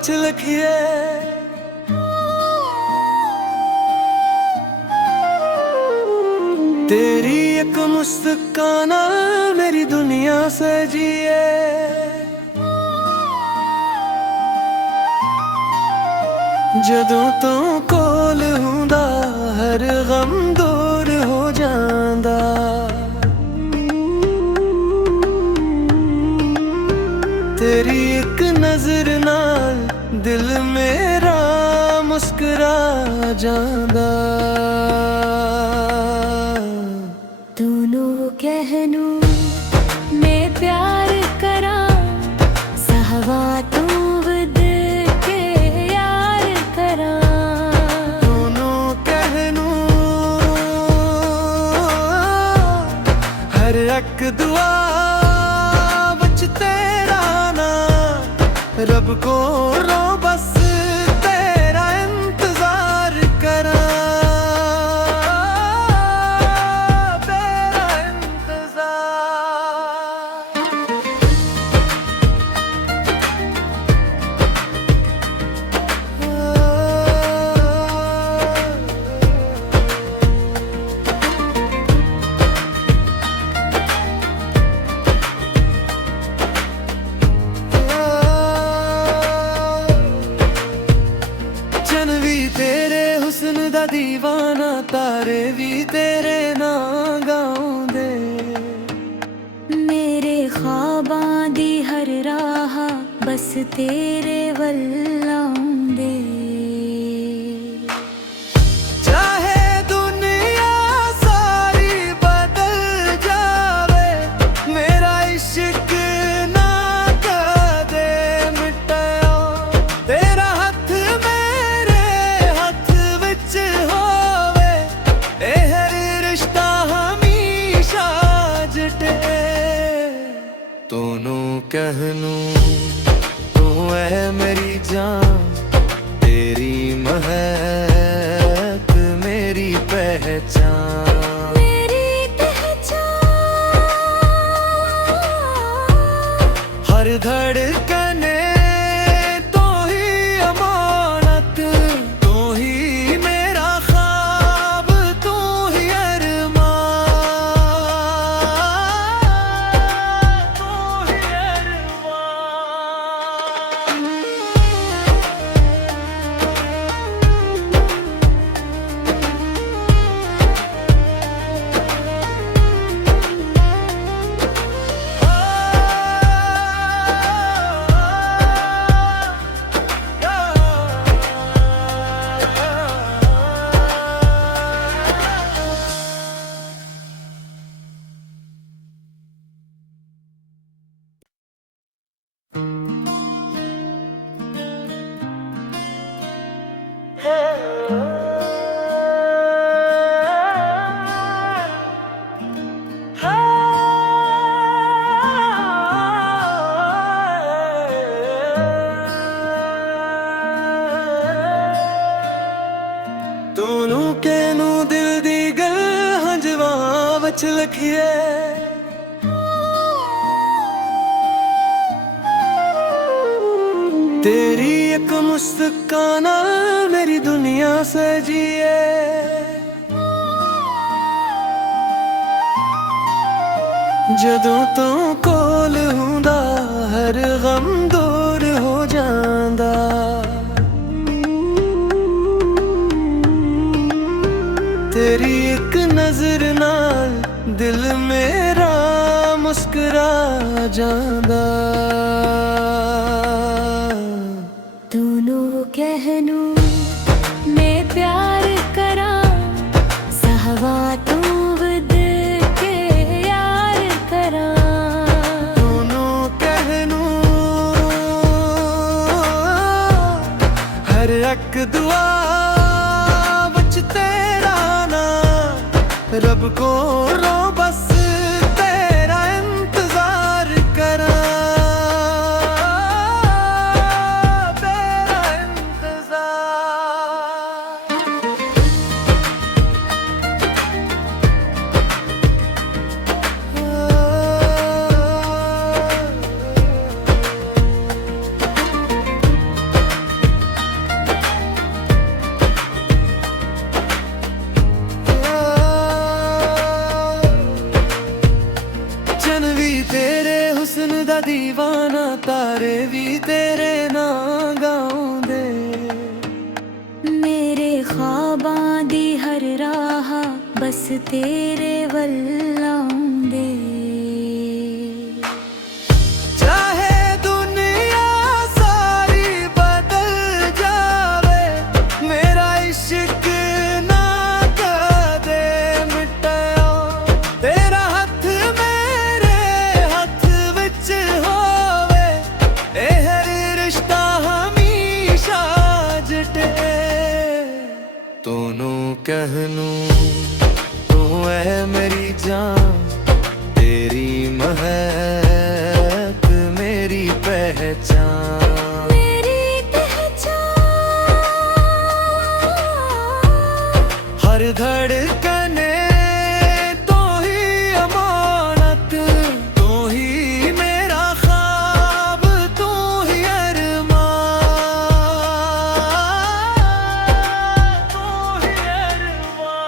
बच लखिए। तेरी एक मुस्कान मेरी दुनिया सजिए। जदों तो कोल हुंदा हर गम दूर हो जांदा। तेरी एक नजर नाल दिल मेरा मुस्कुरा जांदा। दोनों कहनू मैं प्यार करा सहवा तू वद के यार करा। दोनों कहनू हर एक दुआ बच तेरा ना। रब को रो बस तेरा इंतजार करा। तेरा इंतजार। चन भी तेरे हुस्न दा दीवाना तारे भी तेरे ना गाउंदे। मेरे ख्वाबां दी हर राह बस तेरे वल्ल आउंदे। चाहे दुनिया सारी बदल जावे मेरा इश्क ना कदे मिटया। तेरा हथ मेरे हथ विच होवे एह रिश्ता हमेशा जटे। दोनों कहनू तू है मेरी जान। तेरी महक मेरी पहचान। मेरी पहचान हर धड़कने तो ही अमानत। तू ही मेरा ख्वाब तू ही अरमान। तू ही अरमान। दोनों कहनू दिल दी गल हंजवा बच लखिए। तेरी एक मुस्कान मेरी दुनिया सजिए। जदों तो कोल हुंदा हर गम दूर हो जांदा। तेरी एक नजर नाल दिल मेरा मुस्कुरा जांदा। दोनों कहनू मैं प्यार करा सहवा तू वद के यार करा। दोनों कहनू हर एक दुआ बच तेरा ना। रब को रो बस तेरा इंतजार करा। तेरा इंतजार। ਦਾ ਦੀਵਾਨਾ ਤਾਰੇ ਵੀ ਤੇਰੇ ਨਾਂ ਗਾਉਂਦੇ ਮੇਰੇ ख्वाबां दी हर राह बस तेरे वल आउंदे चाहे दुनिया सारी बदल जावे मेरा इश्क ना कदे मिटया तेरा हथ मेरे हथ विच होवे एह रिश्ता हमेशा जटे तूनू कहनू तू है मेरी जान तेरी महक मेरी पहचान मेरी पहचान हर धड़कने तो ही अमानत तू ही मेरा ख्वाब तू ही अरमान तू ही अरमान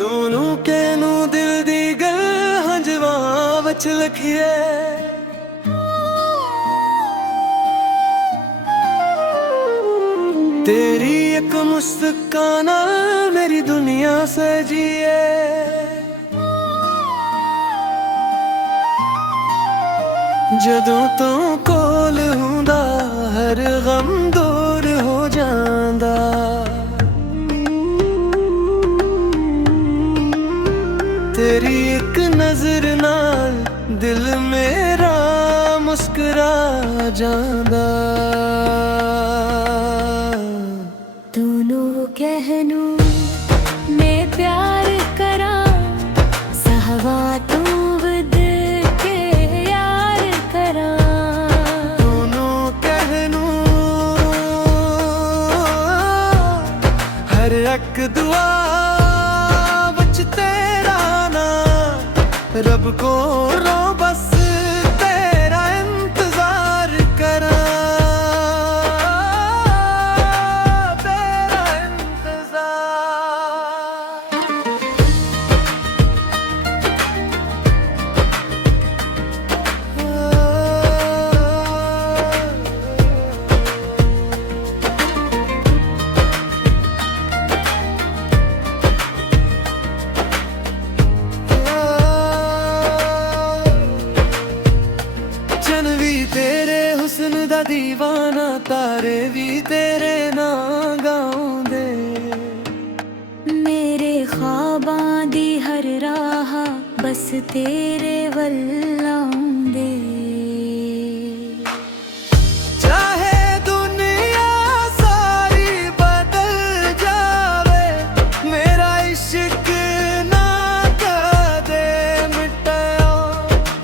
तूनू कहनू दिल दी गल हंजवा बच लखिए तेरी एक मुस्कान नाल मेरी दुनिया सजिए जदों तू कोल हुंदा हर गम दूर हो जांदा तेरी एक नजर नाल दिल मेरा मुस्कुरा जांदा तूनू कहनू मैं प्यार करा सहवा तू वद के यार करा तूनू कहनू हर एक दुआ बच तेरा ना रब को रो बस तेरा इंतजार करा तेरा चन भी तेरे हुस्न दा दीवाना तारे भी तेरे नां गाउंदे मेरे ख्वाबां दी हर राह बस तेरे वल आउंदे चाहे दुनिया सारी बदल जावे मेरा इश्क ना कदे मिटया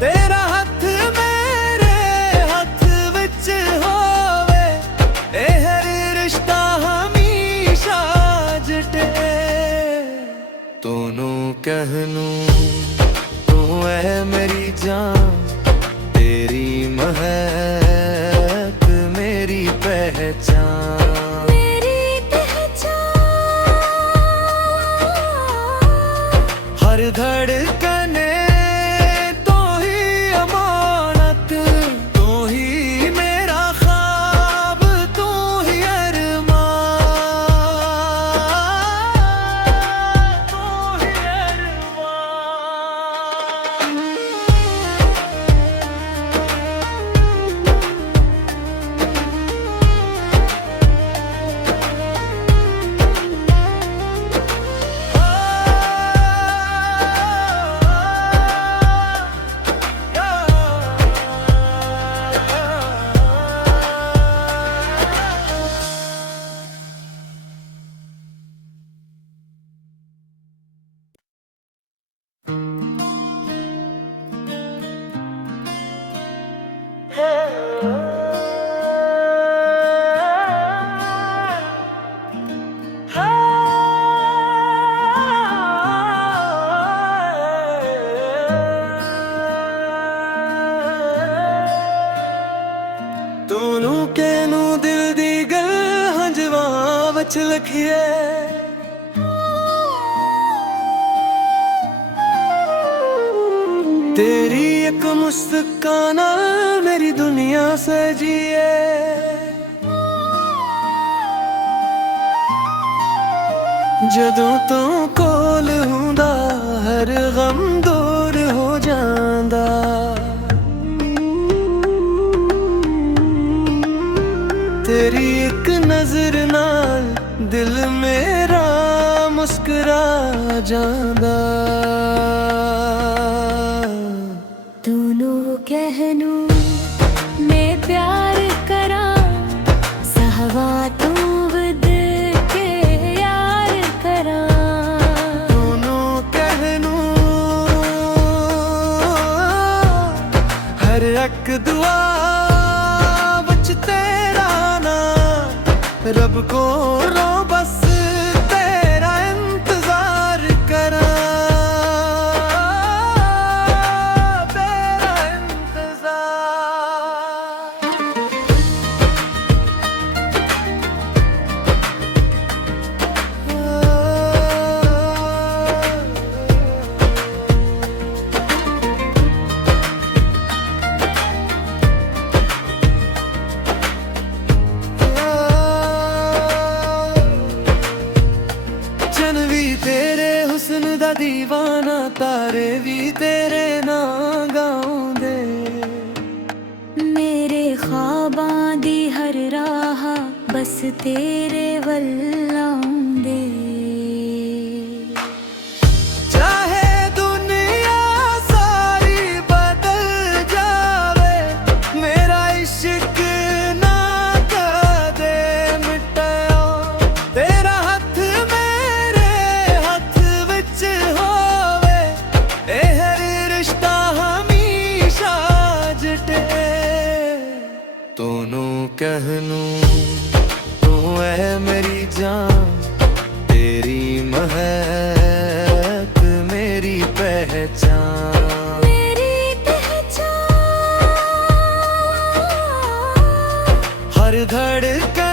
तेरा हथ मेरे हथ विच होवे एह रिश्ता हमेशा जटे तूनू कहनू तू है मेरी जान तेरी महक मेरी पहचान मेरी पहचान हर धड़कने तो ही अमानत तू ही मेरा ख्वाब तू ही अरमान तू ही अरमान तूनू केनू दिल दी गल हंजवां वच लखिए तेरी एक मुस्कान नाल मेरी दुनिया सजिए जदों तो कोल हुंदा हर गम दूर हो जांदा तेरी एक नजर नाल दिल मेरा मुस्कुरा जांदा तूनू कहनू मैं प्यार करा सहवा तू वद के यार करा तूनू कहनू हर एक दुआ बच तेरा ना रब को रो बस तेरा इंतजार करा तेरा चन भी तेरे हुस्न दा दीवाना तारे भी तेरे नां गाउंदे मेरे ख्वाबां दी हर राह बस तेरे वल आउंदे चाहे दुनिया सारी बदल जावे मेरा इश्क ना कदे मिटया तेरा हथ मेरे हथ विच होवे एह रिश्ता हमेशा जटे तूनू कहनू तू है मेरी जान तेरी महक मेरी पहचान मेरी पहचान हर धड़कन